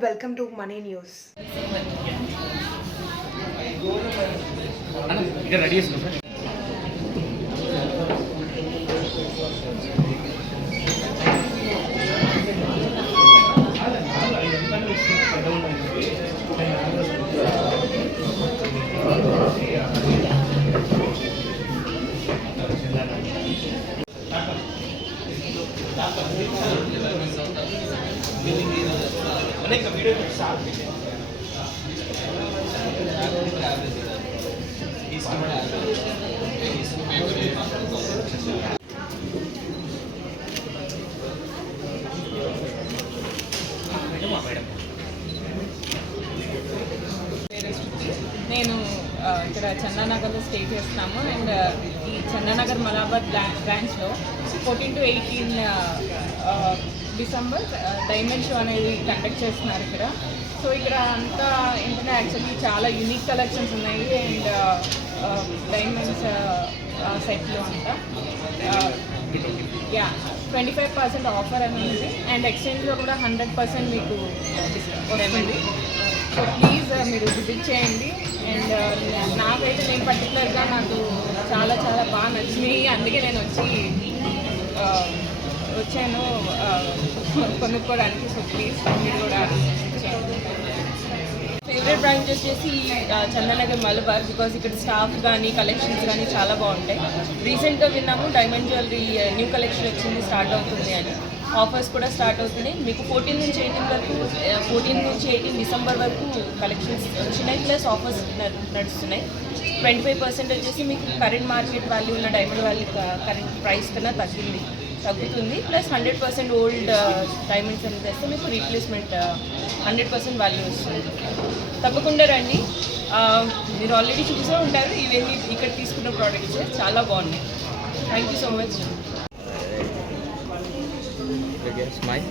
welcome to Money News. నేను ఇక్కడ చందానగర్లో stay చేస్తున్నాము అండ్ ఈ చందానగర్ మలాబాద్ బ్రాంచ్లో 14 to 18 డిసెంబర్ డైమండ్ షో అనేది కండక్ట్ చేస్తున్నారు ఇక్కడ. సో ఇక్కడ అంతా ఏంటంటే యాక్చువల్లీ చాలా యూనిక్ కలెక్షన్స్ ఉన్నాయి అండ్ డైమండ్స్ సెట్లో అంతా 25% ఆఫర్ అనేది అండ్ ఎక్స్చేంజ్లో కూడా 100% మీకు వస్తుంది. సో ప్లీజ్ మీరు విజిట్ చేయండి అండ్ నాకైతే నేను పర్టికులర్గా నాకు చాలా చాలా బాగా నచ్చినాయి, అందుకే నేను వచ్చాను కొనుక్కోవడానికి. సో ప్లీజ్ మీరు కూడా చేయండి. ఫేవరెట్ బ్రాంచ్ వచ్చేసి చందానగర్ మలబార్, బికాజ్ ఇక్కడ స్టాఫ్ కానీ కలెక్షన్స్ కానీ చాలా బాగుంటాయి. రీసెంట్గా విన్నాము డైమండ్ జ్యువెలరీ న్యూ కలెక్షన్ వచ్చింది, స్టార్ట్ అవుతుంది అని. ఆఫర్స్ కూడా స్టార్ట్ అవుతున్నాయి. మీకు 14 నుంచి 18 డిసెంబర్ వరకు కలెక్షన్స్ వచ్చినాయి, ప్లస్ ఆఫర్స్ నడుస్తున్నాయి. 25% వచ్చేసి మీకు కరెంట్ మార్కెట్ వాల్యూ ఉన్న డైమండ్ వాల్యూ కరెంట్ ప్రైస్ కన్నా తగ్గుతుంది. ప్లస్ 100% ఓల్డ్ డైమండ్స్ అని తెస్తే మీకు రీప్లేస్మెంట్ 100% వాల్యూ వస్తుంది. తప్పకుండా రండి. మీరు ఆల్రెడీ చూసే ఉంటారు, ఇవన్నీ ఇక్కడ తీసుకున్న ప్రోడక్ట్స్ చాలా బాగున్నాయి. Thank you so much. Smile.